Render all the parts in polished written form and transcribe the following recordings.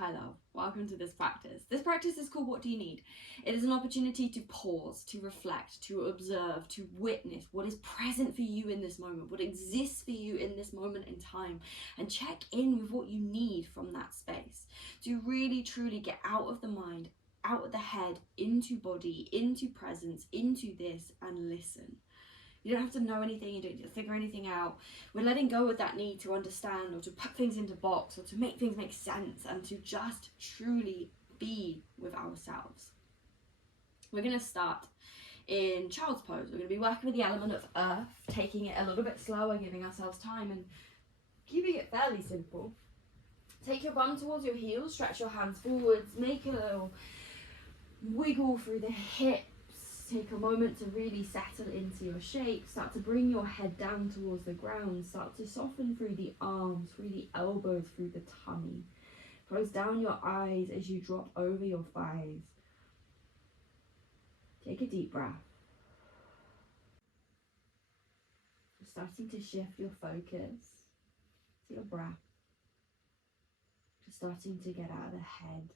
Hi love, welcome to this practice. This practice is called What Do You Need? It is an opportunity to pause, to reflect, to observe, to witness what is present for you in this moment, what exists for you in this moment in time, and check in with what you need from that space to really truly get out of the mind, out of the head, into body, into presence, into this, and listen. You don't have to know anything, you don't need to figure anything out. We're letting go of that need to understand or to put things into box or to make things make sense and to just truly be with ourselves. We're going to start in child's pose. We're going to be working with the element of earth, taking it a little bit slower, giving ourselves time and keeping it fairly simple. Take your bum towards your heels, stretch your hands forwards, make a little wiggle through the hips. Take a moment to really settle into your shape. Start to bring your head down towards the ground. Start to soften through the arms, through the elbows, through the tummy. Close down your eyes as you drop over your thighs. Take a deep breath. Starting to shift your focus to your breath. Just starting to get out of the head,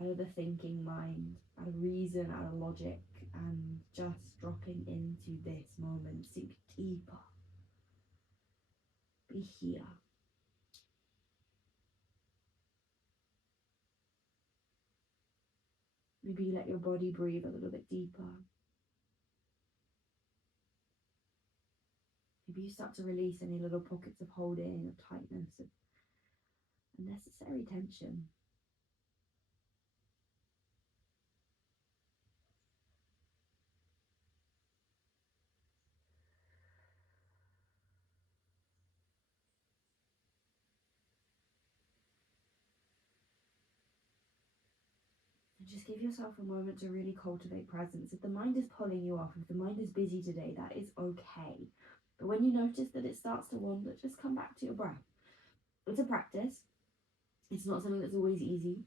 out of the thinking mind, out of reason, out of logic, and just dropping into this moment. Sink deeper. Be here. Maybe let your body breathe a little bit deeper. Maybe you start to release any little pockets of holding, of tightness, of unnecessary tension. And just give yourself a moment to really cultivate presence. If the mind is pulling you off, if the mind is busy today, that is okay. But when you notice that it starts to wander, just come back to your breath. It's a practice. It's not something that's always easy.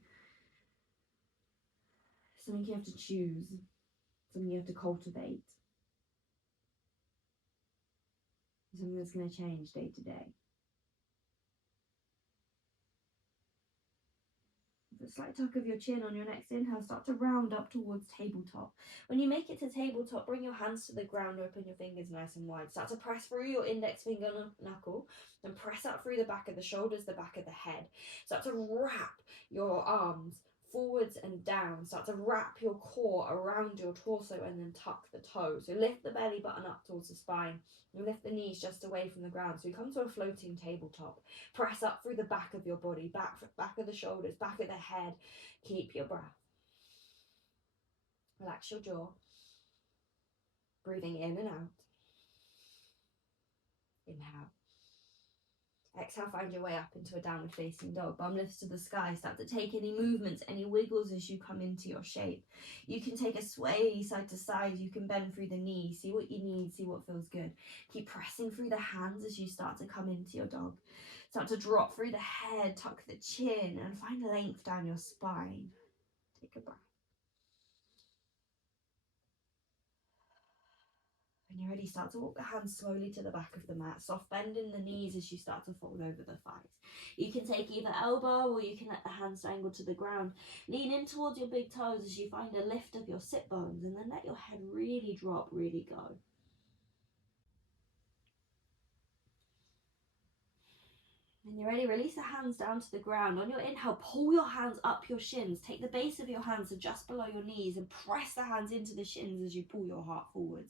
It's something you have to choose. Something you have to cultivate. It's something that's going to change day to day. With a slight tuck of your chin on your next inhale, start to round up towards tabletop. When you make it to tabletop, bring your hands to the ground, open your fingers nice and wide. Start to press through your index finger knuckle and press up through the back of the shoulders, the back of the head. Start to wrap your arms forwards and down. Start to wrap your core around your torso and then tuck the toes. So lift the belly button up towards the spine and lift the knees just away from the ground. So you come to a floating tabletop. Press up through the back of your body, back of the shoulders, back of the head. Keep your breath. Relax your jaw. Breathing in and out. Inhale. Exhale, find your way up into a downward facing dog. Bum lifts to the sky. Start to take any movements, any wiggles as you come into your shape. You can take a sway side to side. You can bend through the knees. See what you need. See what feels good. Keep pressing through the hands as you start to come into your dog. Start to drop through the head. Tuck the chin and find length down your spine. Take a breath. When you're ready, start to walk the hands slowly to the back of the mat. Soft bend in the knees as you start to fold over the thighs. You can take either elbow or you can let the hands dangle to the ground. Lean in towards your big toes as you find a lift of your sit bones and then let your head really drop, really go. When you're ready, release the hands down to the ground. On your inhale, pull your hands up your shins. Take the base of your hands to just below your knees and press the hands into the shins as you pull your heart forwards.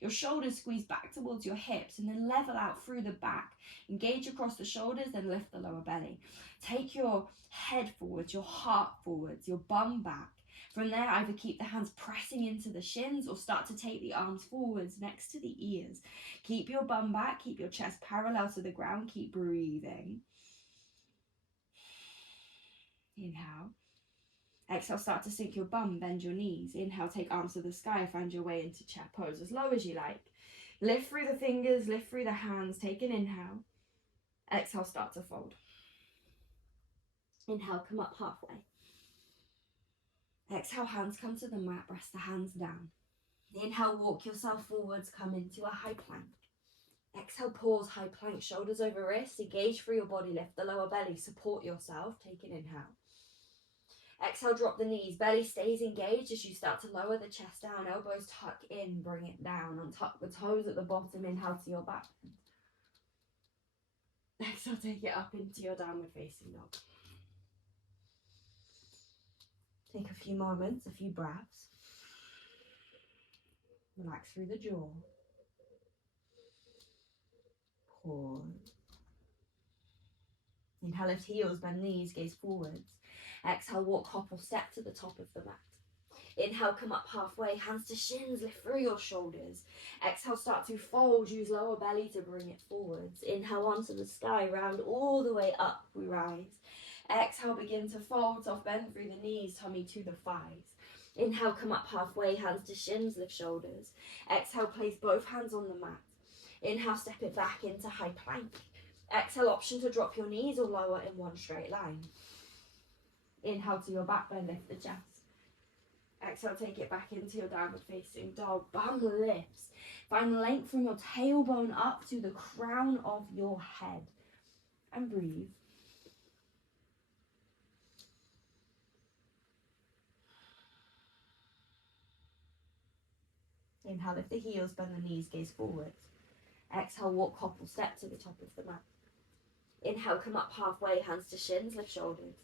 Your shoulders squeeze back towards your hips and then level out through the back. Engage across the shoulders, then lift the lower belly. Take your head forwards, your heart forwards, your bum back. From there, either keep the hands pressing into the shins or start to take the arms forwards next to the ears. Keep your bum back, keep your chest parallel to the ground, keep breathing. Inhale. Exhale, start to sink your bum, bend your knees. Inhale, take arms to the sky, find your way into chair pose as low as you like. Lift through the fingers, lift through the hands, take an inhale. Exhale, start to fold. Inhale, come up halfway. Exhale, hands come to the mat, press the hands down. Inhale, walk yourself forwards, come into a high plank. Exhale, pause, high plank, shoulders over wrists, engage through your body, lift the lower belly, support yourself, take an inhale. Exhale, drop the knees, belly stays engaged as you start to lower the chest down, elbows tuck in, bring it down, untuck the toes at the bottom, inhale to your back. Exhale, take it up into your downward facing dog. Take a few moments, a few breaths. Relax through the jaw. Pause. Inhale, lift heels, bend knees, gaze forwards. Exhale, walk hop or step to the top of the mat. Inhale, come up halfway, hands to shins, lift through your shoulders. Exhale, start to fold, use lower belly to bring it forwards. Inhale, onto the sky, round all the way up, we rise. Exhale, begin to fold, soft bend through the knees, tummy to the thighs. Inhale, come up halfway, hands to shins, lift shoulders. Exhale, place both hands on the mat. Inhale, step it back into high plank. Exhale, option to drop your knees or lower in one straight line. Inhale to your back bend, lift the chest. Exhale, take it back into your downward facing dog. Bum lifts. Find length from your tailbone up to the crown of your head. And breathe. Inhale, lift the heels, bend the knees, gaze forwards. Exhale, walk hop or step to the top of the mat. Inhale, come up halfway, hands to shins, lift shoulders.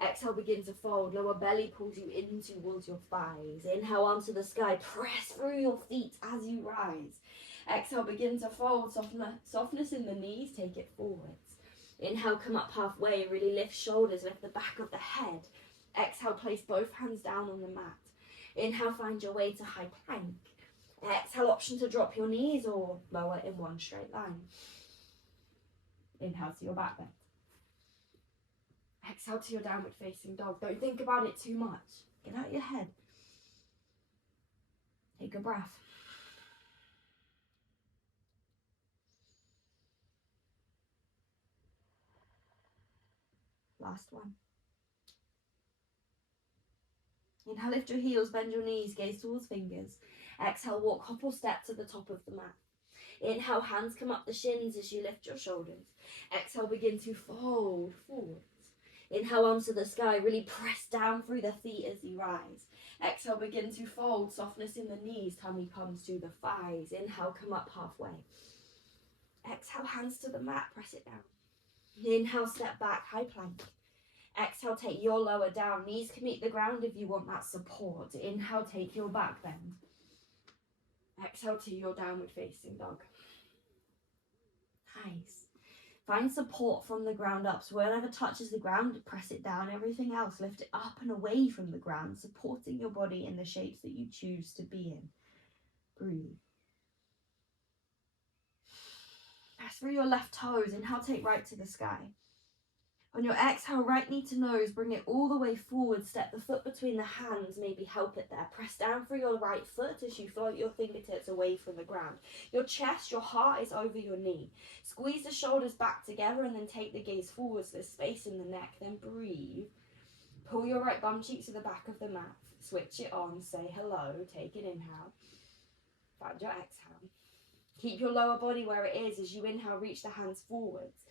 Exhale, begin to fold, lower belly pulls you in towards your thighs. Inhale, onto the sky, press through your feet as you rise. Exhale, begin to fold, softness in the knees, take it forwards. Inhale, come up halfway, really lift shoulders, lift the back of the head. Exhale, place both hands down on the mat. Inhale, find your way to high plank. Exhale, option to drop your knees or lower in one straight line. Inhale to your back bend. Exhale to your downward facing dog. Don't think about it too much. Get out your head. Take a breath. Last one. Inhale, lift your heels, bend your knees, gaze towards fingers. Exhale, walk hop or step to the top of the mat. Inhale, hands come up the shins as you lift your shoulders. Exhale, begin to fold forwards. Inhale, onto the sky, really press down through the feet as you rise. Exhale, begin to fold, softness in the knees, tummy comes to the thighs. Inhale, come up halfway. Exhale, hands to the mat, press it down. Inhale, step back, high plank. Exhale, take your lower down, knees can meet the ground if you want that support. Inhale, take your back bend. Exhale to your downward facing dog. Nice. Find support from the ground up. So whenever touches the ground, press it down. Everything else, lift it up and away from the ground, supporting your body in the shapes that you choose to be in. Breathe. Press through your left toes. Inhale, take right to the sky. On your exhale, right knee to nose, bring it all the way forward. Step the foot between the hands, maybe help it there. Press down through your right foot as you float your fingertips away from the ground. Your chest, your heart is over your knee. Squeeze the shoulders back together and then take the gaze forwards. There's space in the neck. Then breathe. Pull your right bum cheek to the back of the mat. Switch it on. Say hello. Take an inhale. Find your exhale. Keep your lower body where it is as you inhale, reach the hands forwards.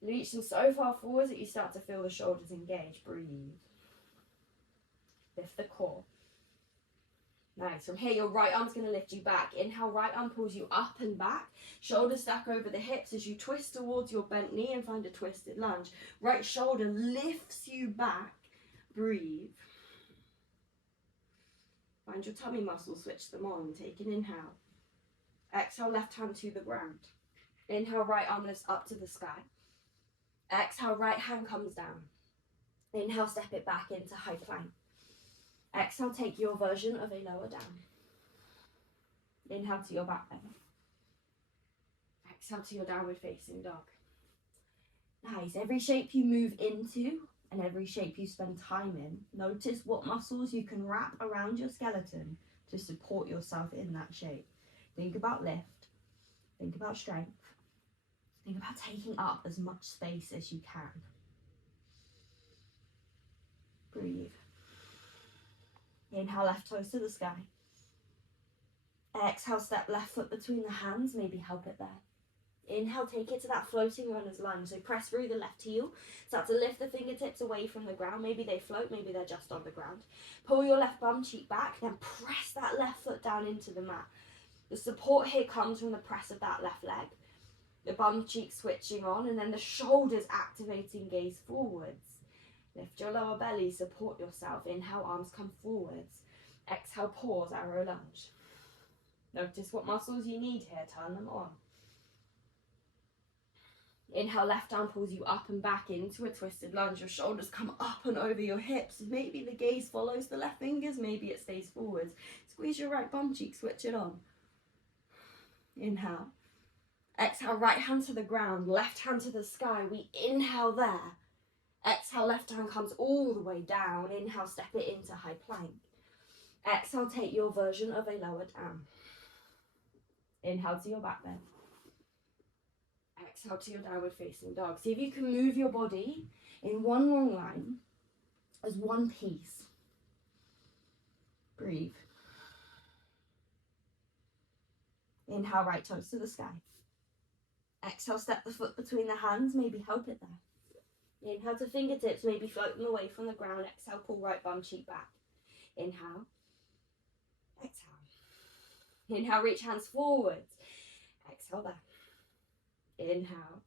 Reach them so far forwards that you start to feel the shoulders engage. Breathe. Lift the core. Nice. From here, your right arm's going to lift you back. Inhale, right arm pulls you up and back. Shoulders stack over the hips as you twist towards your bent knee and find a twisted lunge. Right shoulder lifts you back. Breathe. Find your tummy muscles, switch them on. Take an inhale. Exhale, left hand to the ground. Inhale, right arm lifts up to the sky. Exhale, right hand comes down. Inhale, step it back into high plank. Exhale, take your version of a lower down. Inhale to your back bend. Exhale to your downward facing dog. Nice. Every shape you move into and every shape you spend time in, notice what muscles you can wrap around your skeleton to support yourself in that shape. Think about lift. Think about strength. Think about taking up as much space as you can. Breathe. Inhale, left toes to the sky. Exhale, step left foot between the hands, maybe help it there. Inhale, take it to that floating runner's lunge. So press through the left heel. Start to lift the fingertips away from the ground. Maybe they float, maybe they're just on the ground. Pull your left bum cheek back, then press that left foot down into the mat. The support here comes from the press of that left leg. The bum cheek switching on, and then the shoulders activating, gaze forwards. Lift your lower belly, support yourself. Inhale, arms come forwards. Exhale, pause, arrow lunge. Notice what muscles you need here, turn them on. Inhale, left arm pulls you up and back into a twisted lunge. Your shoulders come up and over your hips. Maybe the gaze follows the left fingers, maybe it stays forwards. Squeeze your right bum cheek, switch it on. Inhale. Exhale, right hand to the ground, left hand to the sky. We inhale there. Exhale, left hand comes all the way down. Inhale, step it into high plank. Exhale, take your version of a lower down. Inhale to your back bend. Exhale to your downward facing dog. See if you can move your body in one long line as one piece. Breathe. Inhale, right toes to the sky. Exhale, step the foot between the hands, maybe help it there. Inhale to fingertips, maybe floating away from the ground. Exhale, pull right bum cheek back. Inhale. Exhale. Inhale, reach hands forwards. Exhale there. Inhale.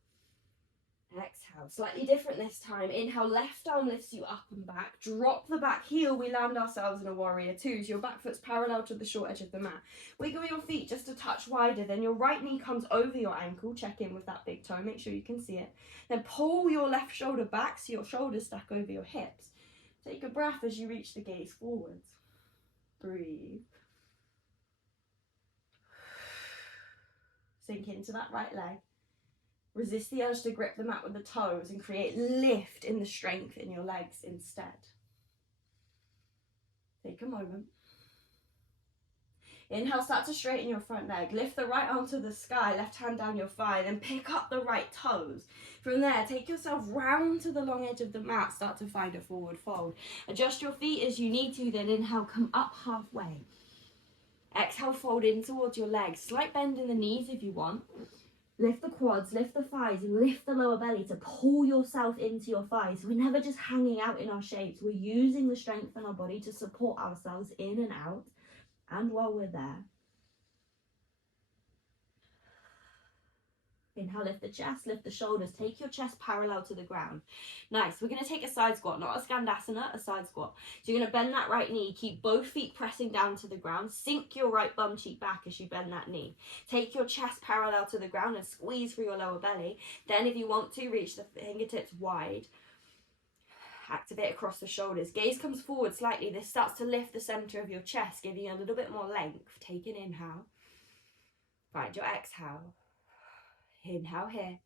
Exhale. Slightly different this time. Inhale, left arm lifts you up and back. Drop the back heel. We land ourselves in a warrior two. So your back foot's parallel to the short edge of the mat. Wiggle your feet just a touch wider. Then your right knee comes over your ankle. Check in with that big toe. Make sure you can see it. Then pull your left shoulder back so your shoulders stack over your hips. Take a breath as you reach the gaze forwards. Breathe. Sink into that right leg. Resist the urge to grip the mat with the toes and create lift in the strength in your legs instead. Take a moment. Inhale, start to straighten your front leg. Lift the right arm to the sky, left hand down your thigh, then pick up the right toes. From there, take yourself round to the long edge of the mat. Start to find a forward fold. Adjust your feet as you need to, then inhale, come up halfway. Exhale, fold in towards your legs. Slight bend in the knees if you want. Lift the quads, lift the thighs, and lift the lower belly to pull yourself into your thighs. We're never just hanging out in our shapes. We're using the strength in our body to support ourselves in and out. And while we're there, inhale, lift the chest, lift the shoulders. Take your chest parallel to the ground. Nice. We're going to take a side squat, not a skandasana, a side squat. So you're going to bend that right knee, keep both feet pressing down to the ground. Sink your right bum cheek back as you bend that knee. Take your chest parallel to the ground and squeeze through your lower belly. Then if you want to, reach the fingertips wide. Activate across the shoulders. Gaze comes forward slightly. This starts to lift the center of your chest, giving you a little bit more length. Take an inhale. Find your exhale. Inhale here.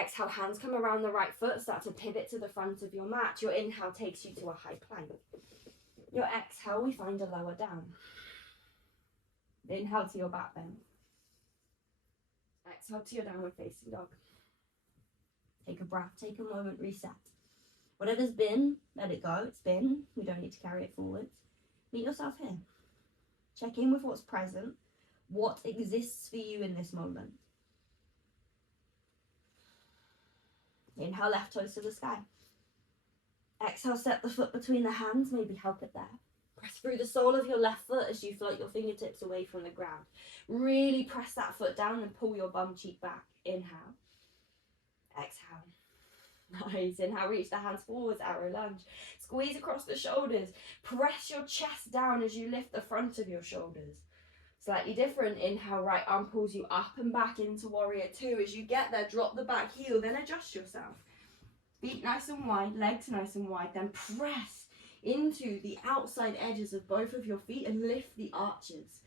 Exhale, hands come around the right foot. Start to pivot to the front of your mat. Your inhale takes you to a high plank. Your exhale, we find a lower down. Inhale to your back bend. Exhale to your downward facing dog. Take a breath, take a moment, reset. Whatever's been, let it go. It's been. We don't need to carry it forwards. Meet yourself here. Check in with what's present. What exists for you in this moment. Inhale, left toes to the sky. Exhale, step the foot between the hands, maybe help it there. Press through the sole of your left foot as you float your fingertips away from the ground. Really press that foot down and pull your bum cheek back. Inhale. Exhale. Nice. Inhale, reach the hands forwards, arrow lunge. Squeeze across the shoulders. Press your chest down as you lift the front of your shoulders. Slightly different. Inhale, right arm pulls you up and back into warrior two. As you get there, drop the back heel, then adjust yourself. Feet nice and wide, legs nice and wide, then press into the outside edges of both of your feet and lift the arches.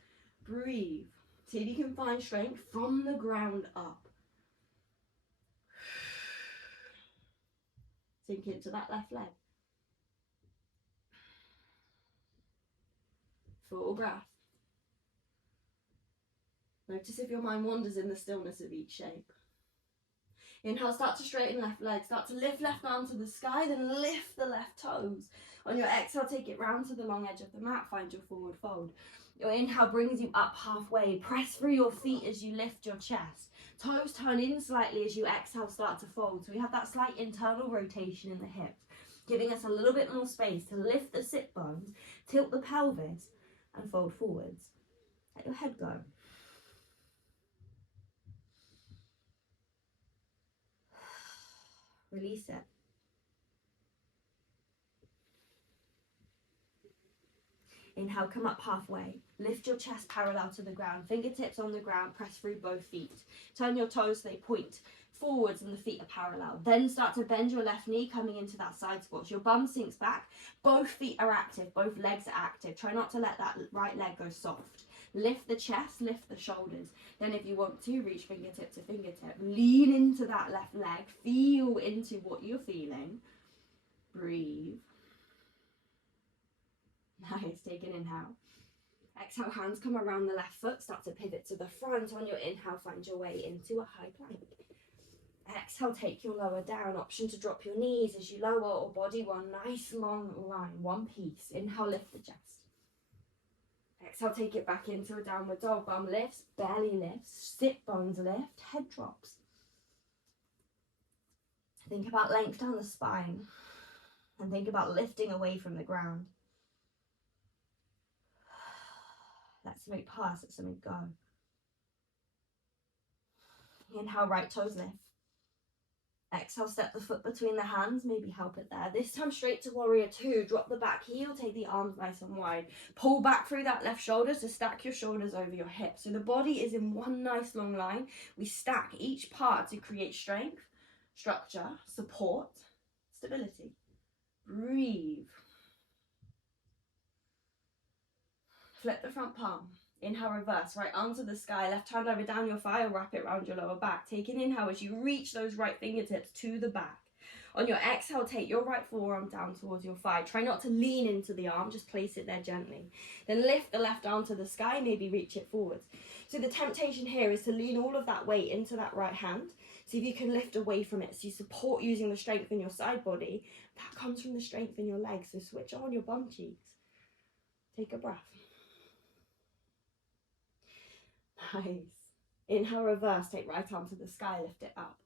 Breathe. See if you can find strength from the ground up. Sink into that left leg. Full breath. Notice if your mind wanders in the stillness of each shape. Inhale, start to straighten left leg. Start to lift left arm to the sky, then lift the left toes. On your exhale, take it round to the long edge of the mat. Find your forward fold. Your inhale brings you up halfway. Press through your feet as you lift your chest. Toes turn in slightly as you exhale, start to fold. So we have that slight internal rotation in the hips, giving us a little bit more space to lift the sit bones, tilt the pelvis, and fold forwards. Let your head go. Release it. Inhale, come up halfway. Lift your chest parallel to the ground. Fingertips on the ground, press through both feet. Turn your toes so they point forwards and the feet are parallel. Then start to bend your left knee, coming into that side squat. Your bum sinks back. Both feet are active. Both legs are active. Try not to let that right leg go soft. Lift the chest, lift the shoulders. Then if you want to, reach fingertip to fingertip. Lean into that left leg. Feel into what you're feeling. Breathe. Nice, take an inhale. Exhale, hands come around the left foot, start to pivot to the front. On your inhale, find your way into a high plank. Exhale, take your lower down. Option to drop your knees as you lower or body one nice long line, one piece. Inhale, lift the chest. Exhale, take it back into a downward dog. Bum lifts, belly lifts, sit bones lift, head drops. Think about length down the spine and think about lifting away from the ground. Let something pass, let something go. Inhale, right toes lift. Exhale, step the foot between the hands, maybe help it there. This time straight to warrior two. Drop the back heel, take the arms nice and wide. Pull back through that left shoulder to stack your shoulders over your hips. So the body is in one nice long line. We stack each part to create strength, structure, support, stability. Breathe. Flip the front palm. Inhale, reverse. Right arm to the sky. Left hand over down your thigh or wrap it around your lower back. Take an inhale as you reach those right fingertips to the back. On your exhale, take your right forearm down towards your thigh. Try not to lean into the arm, just place it there gently. Then lift the left arm to the sky, maybe reach it forwards. So the temptation here is to lean all of that weight into that right hand. See if you can lift away from it. So you support using the strength in your side body. That comes from the strength in your legs. So switch on your bum cheeks. Take a breath. Nice. Inhale, reverse. Take right arm to the sky, lift it up.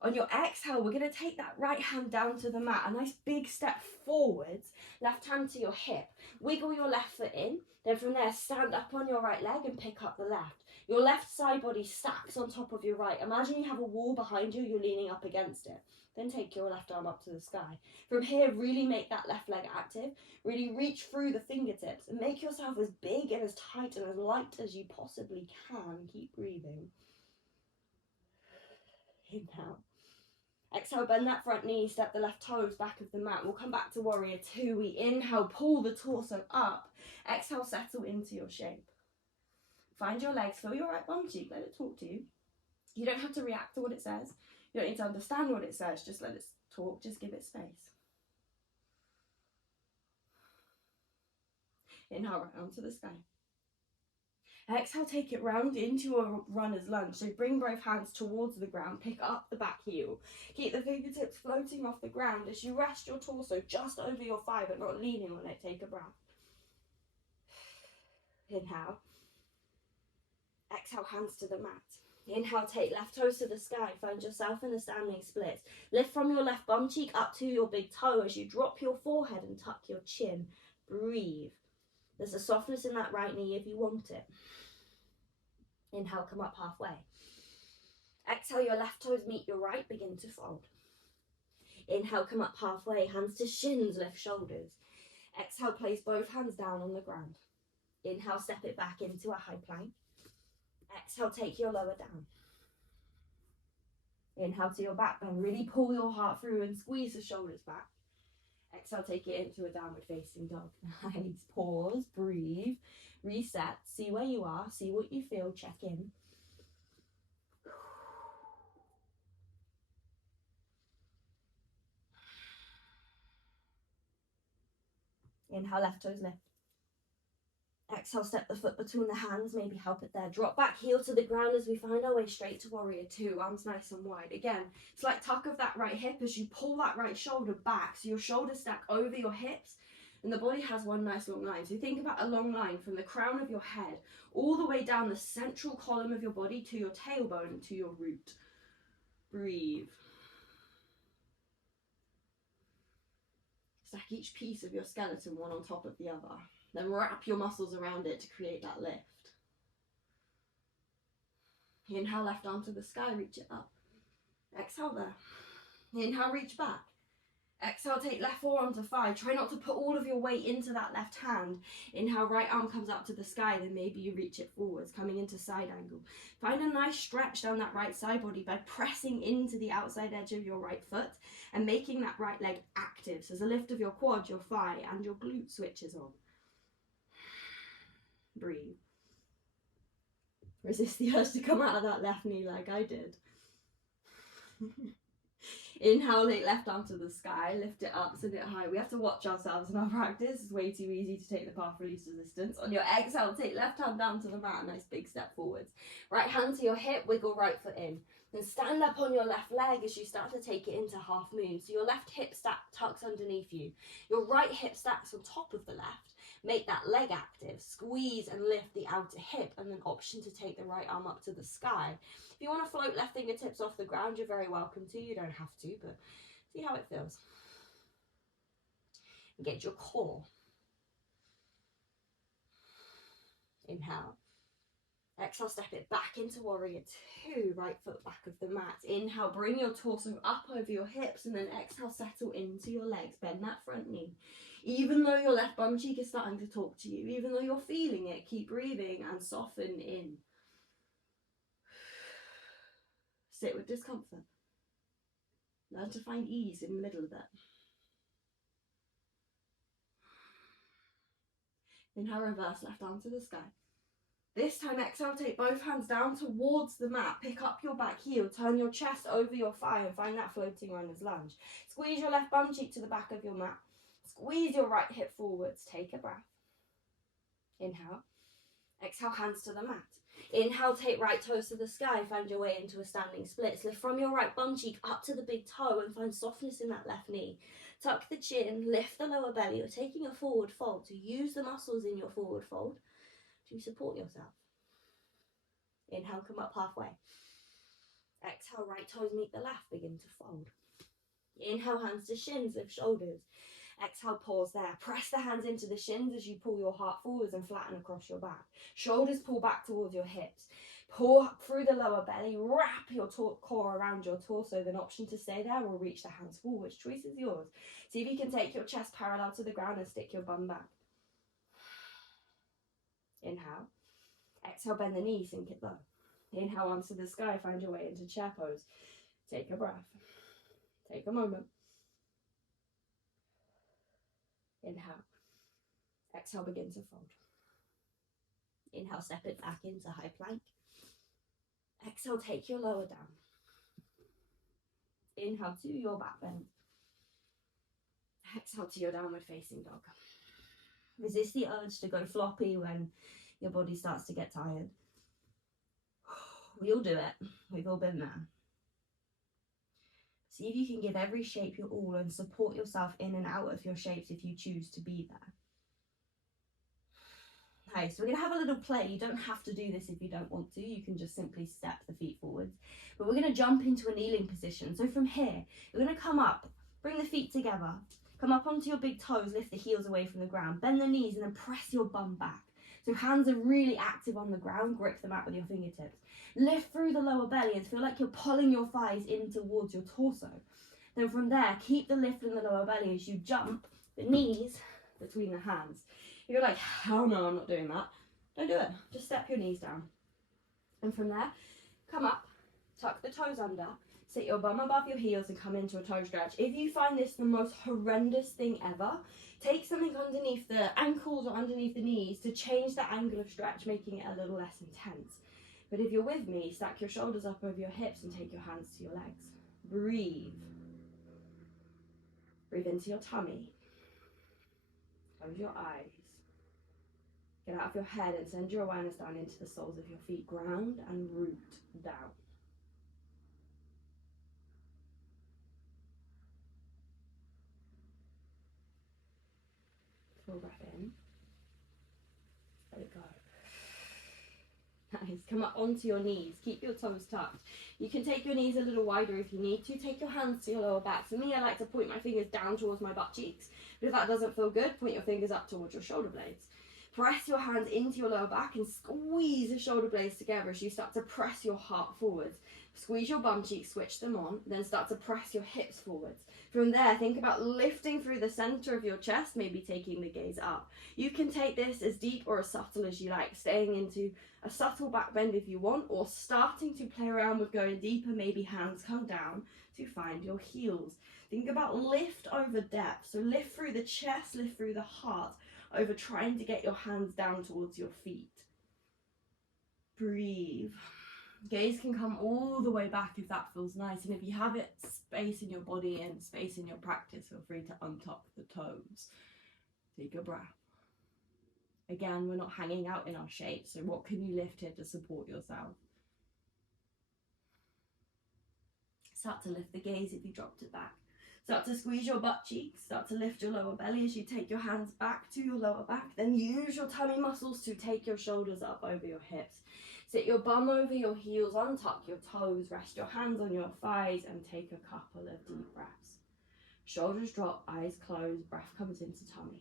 On your exhale, we're going to take that right hand down to the mat. A nice big step forwards. Left hand to your hip. Wiggle your left foot in. Then from there, stand up on your right leg and pick up the left. Your left side body stacks on top of your right. Imagine you have a wall behind you. You're leaning up against it. Then take your left arm up to the sky. From here, really make that left leg active. Really reach through the fingertips and make yourself as big and as tight and as light as you possibly can. Keep breathing. Inhale. Exhale, bend that front knee, step the left toes back of the mat. We'll come back to warrior two. We inhale, pull the torso up. Exhale, settle into your shape. Find your legs, feel your right bum cheek, let it talk to you. You don't have to react to what it says. You don't need to understand what it says, just let it talk, just give it space. Inhale, right arm to the sky. Exhale, take it round into a runner's lunge. So bring both hands towards the ground, pick up the back heel. Keep the fingertips floating off the ground as you rest your torso just over your thigh, but not leaning on it. Take a breath. Inhale. Exhale, hands to the mat. Inhale, take left toes to the sky. Find yourself in a standing split. Lift from your left bum cheek up to your big toe as you drop your forehead and tuck your chin. Breathe. There's a softness in that right knee if you want it. Inhale, come up halfway. Exhale, your left toes meet your right, begin to fold. Inhale, come up halfway, hands to shins, lift shoulders. Exhale, place both hands down on the ground. Inhale, step it back into a high plank. Exhale, take your lower down. Inhale to your back bend. Really pull your heart through and squeeze the shoulders back. Exhale, take it into a downward facing dog. Nice. Pause, breathe, reset, see where you are, see what you feel, check in. Inhale, left toes lift. Exhale, step the foot between the hands, maybe help it there. Drop back heel to the ground as we find our way straight to warrior two. Arms nice and wide. Again, slight tuck of that right hip as you pull that right shoulder back. So your shoulders stack over your hips. And the body has one nice long line. So think about a long line from the crown of your head all the way down the central column of your body to your tailbone, to your root. Breathe. Stack each piece of your skeleton one on top of the other. Then wrap your muscles around it to create that lift. Inhale, left arm to the sky, reach it up. Exhale there. Inhale, reach back. Exhale, take left forearm to 5. Try not to put all of your weight into that left hand. Inhale, right arm comes up to the sky, then maybe you reach it forwards, coming into side angle. Find a nice stretch down that right side body by pressing into the outside edge of your right foot and making that right leg active. So the lift of your quad, your thigh, and your glute switches on. Breathe. Resist the urge to come out of that left knee like I did. Inhale, take left arm to the sky, lift it up, send it high. We have to watch ourselves in our practice. It's way too easy to take the path of least resistance. On your exhale, take left hand down to the mat, nice big step forwards. Right hand to your hip, wiggle right foot in. Then stand up on your left leg as you start to take it into half moon. So your left hip tucks underneath you. Your right hip stacks on top of the left. Make that leg active. Squeeze and lift the outer hip, and then option to take the right arm up to the sky. If you want to float left fingertips off the ground, you're very welcome to. You don't have to, but see how it feels. Engage your core. Inhale. Exhale, step it back into warrior 2, right foot back of the mat. Inhale, bring your torso up over your hips, and then exhale, settle into your legs. Bend that front knee. Even though your left bum cheek is starting to talk to you, even though you're feeling it, keep breathing and soften in. Sit with discomfort. Learn to find ease in the middle of it. Inhale, reverse left arm to the sky. This time, exhale, take both hands down towards the mat. Pick up your back heel. Turn your chest over your thigh and find that floating runner's lunge. Squeeze your left bum cheek to the back of your mat. Squeeze your right hip forwards. Take a breath. Inhale. Exhale, hands to the mat. Inhale, take right toes to the sky. Find your way into a standing split. Lift from your right bum cheek up to the big toe and find softness in that left knee. Tuck the chin, lift the lower belly. You're taking a forward fold. To use the muscles in your forward fold to support yourself. Inhale, come up halfway. Exhale, right toes meet the left, begin to fold. Inhale, hands to shins, lift shoulders. Exhale, pause there. Press the hands into the shins as you pull your heart forwards and flatten across your back. Shoulders pull back towards your hips. Pull through the lower belly, wrap your core around your torso, then option to stay there or reach the hands forwards. Choice is yours. See if you can take your chest parallel to the ground and stick your bum back. Inhale. Exhale, bend the knee, sink it low. Inhale, arms to the sky, find your way into chair pose. Take a breath. Take a moment. Inhale. Exhale, begin to fold. Inhale, step it back into high plank. Exhale, take your lower down. Inhale to your back bend. Exhale to your downward facing dog. Resist the urge to go floppy when your body starts to get tired. We all do it. We've all been there. See if you can give every shape your all and support yourself in and out of your shapes if you choose to be there. Okay, so we're going to have a little play. You don't have to do this if you don't want to. You can just simply step the feet forwards. But we're going to jump into a kneeling position. So from here, we're going to come up, bring the feet together, come up onto your big toes, lift the heels away from the ground, bend the knees and then press your bum back. So hands are really active on the ground, grip them out with your fingertips. Lift through the lower belly and feel like you're pulling your thighs in towards your torso. Then from there, keep the lift in the lower belly as you jump the knees between the hands. If you're like, hell no, I'm not doing that, don't do it. Just step your knees down. And from there, come up, tuck the toes under, sit your bum above your heels and come into a toe stretch. If you find this the most horrendous thing ever, take something underneath the ankles or underneath the knees to change the angle of stretch, making it a little less intense. But if you're with me, stack your shoulders up over your hips and take your hands to your legs. Breathe. Breathe into your tummy. Close your eyes. Get out of your head and send your awareness down into the soles of your feet. Ground and root down. Full breath in. Let it go. Nice. Come up onto your knees. Keep your toes tucked. You can take your knees a little wider if you need to. Take your hands to your lower back. For me, I like to point my fingers down towards my butt cheeks. But if that doesn't feel good, point your fingers up towards your shoulder blades. Press your hands into your lower back and squeeze the shoulder blades together as you start to press your heart forwards. Squeeze your bum cheeks, switch them on, then start to press your hips forwards. From there, think about lifting through the center of your chest, maybe taking the gaze up. You can take this as deep or as subtle as you like, staying into a subtle back bend if you want, or starting to play around with going deeper, maybe hands come down to find your heels. Think about lift over depth, so lift through the chest, lift through the heart, over trying to get your hands down towards your feet. Breathe. Gaze can come all the way back if that feels nice, and if you have it space in your body and space in your practice, feel free to untuck the toes. Take a breath. Again, we're not hanging out in our shape, so what can you lift here to support yourself? Start to lift the gaze if you dropped it back. Start to squeeze your butt cheeks, start to lift your lower belly as you take your hands back to your lower back. Then use your tummy muscles to take your shoulders up over your hips. Sit your bum over your heels, untuck your toes, rest your hands on your thighs and take a couple of deep breaths. Shoulders drop, eyes closed, breath comes into tummy.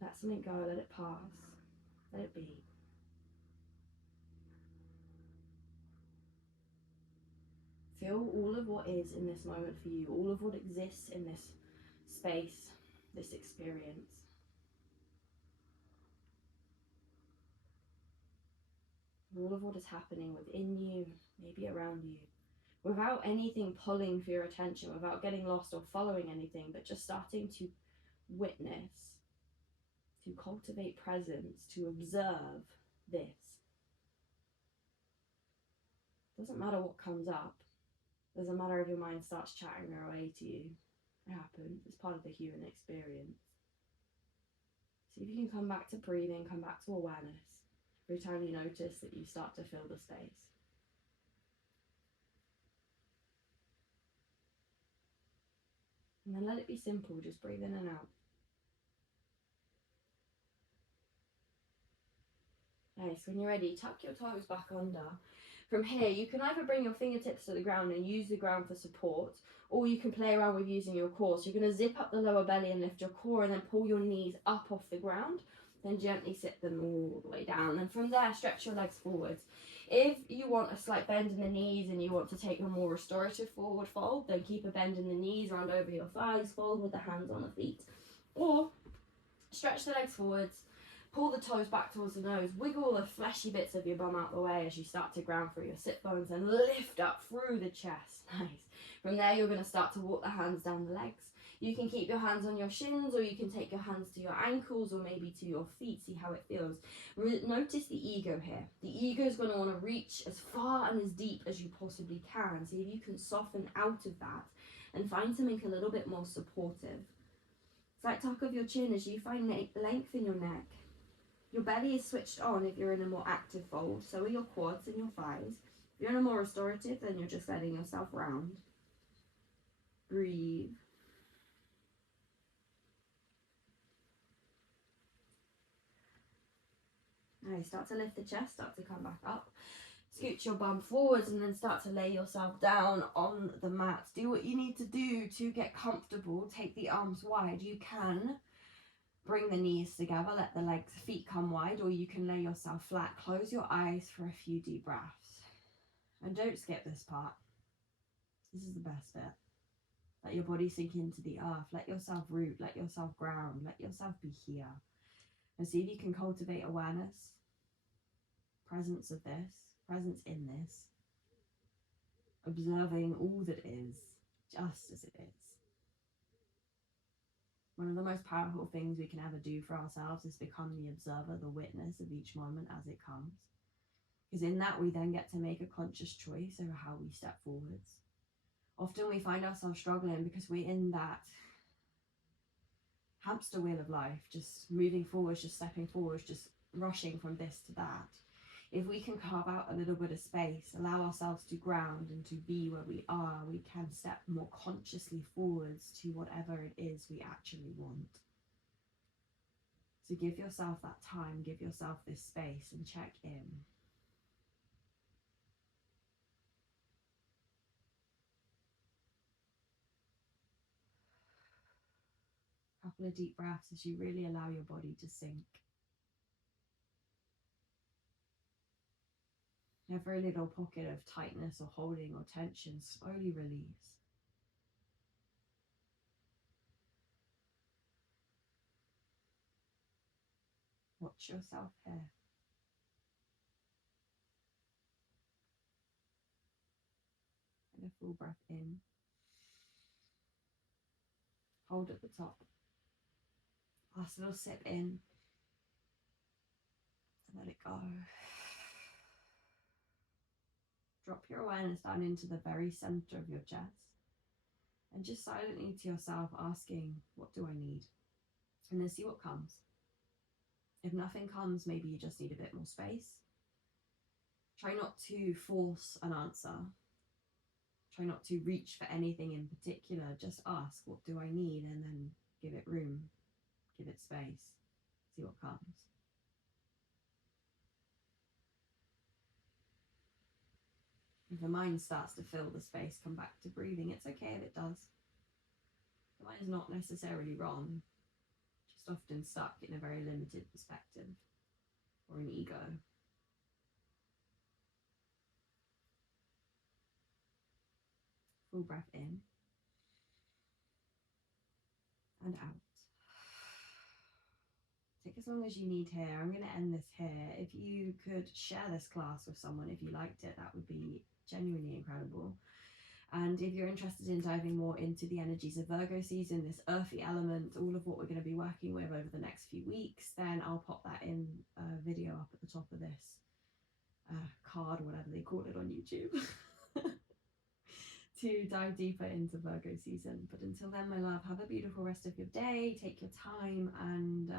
Let something go, let it pass, let it be. Feel all of what is in this moment for you, all of what exists in this space, this experience. All of what is happening within you, maybe around you, without anything pulling for your attention, without getting lost or following anything, but just starting to witness, to cultivate presence, to observe this. Doesn't matter what comes up. Doesn't matter if your mind starts chatting away to you. It happens. It's part of the human experience. See if you can come back to breathing, come back to awareness every time you notice that you start to fill the space. And then let it be simple. Just breathe in and out. Nice. When you're ready, tuck your toes back under. From here, you can either bring your fingertips to the ground and use the ground for support, or you can play around with using your core. So you're going to zip up the lower belly and lift your core, and then pull your knees up off the ground. Then gently sit them all the way down. And from there, stretch your legs forwards. If you want a slight bend in the knees and you want to take a more restorative forward fold, then keep a bend in the knees, round over your thighs, fold with the hands on the feet. Or stretch the legs forwards, pull the toes back towards the nose, wiggle the fleshy bits of your bum out the way as you start to ground through your sit bones and lift up through the chest. Nice. From there, you're going to start to walk the hands down the legs. You can keep your hands on your shins, or you can take your hands to your ankles, or maybe to your feet. See how it feels. Notice the ego here. The ego is going to want to reach as far and as deep as you possibly can. See if you can soften out of that and find something a little bit more supportive. Slight tuck of your chin as you find length in your neck. Your belly is switched on if you're in a more active fold. So are your quads and your thighs. If you're in a more restorative, then you're just letting yourself round. Breathe. Now you start to lift the chest, start to come back up. Scoot your bum forwards and then start to lay yourself down on the mat. Do what you need to do to get comfortable. Take the arms wide. You can bring the knees together, let the feet come wide, or you can lay yourself flat. Close your eyes for a few deep breaths. And don't skip this part. This is the best bit. Let your body sink into the earth. Let yourself root. Let yourself ground. Let yourself be here. And see if you can cultivate awareness, presence of this, presence in this, observing all that is, just as it is. One of the most powerful things we can ever do for ourselves is become the observer, the witness of each moment as it comes. Because in that we then get to make a conscious choice over how we step forwards. Often we find ourselves struggling because we're in that hamster wheel of life, just moving forwards, just stepping forwards, just rushing from this to that. if we can carve out a little bit of space, allow ourselves to ground and to be where we are, we can step more consciously forwards to whatever it is we actually want. So give yourself that time, give yourself this space and check in. A couple of deep breaths as you really allow your body to sink. Every little pocket of tightness or holding or tension slowly release. Watch yourself here. And a full breath in. Hold at the top. Last little sip in. And let it go. Drop your awareness down into the very center of your chest. And just silently to yourself asking, what do I need? And then see what comes. If nothing comes, maybe you just need a bit more space. Try not to force an answer. Try not to reach for anything in particular. Just ask, what do I need? And then give it room, give it space, see what comes. If the mind starts to fill the space, come back to breathing. It's okay if it does. The mind is not necessarily wrong, just often stuck in a very limited perspective or an ego. Full breath in and out. Take as long as you need here. I'm going to end this here. If you could share this class with someone, if you liked it, that would be genuinely incredible. And if you're interested in diving more into the energies of Virgo season, this earthy element, all of what we're going to be working with over the next few weeks, then I'll pop that in a video up at the top of this card, or whatever they call it on YouTube, to dive deeper into Virgo season. But until then, my love, have a beautiful rest of your day. Take your time and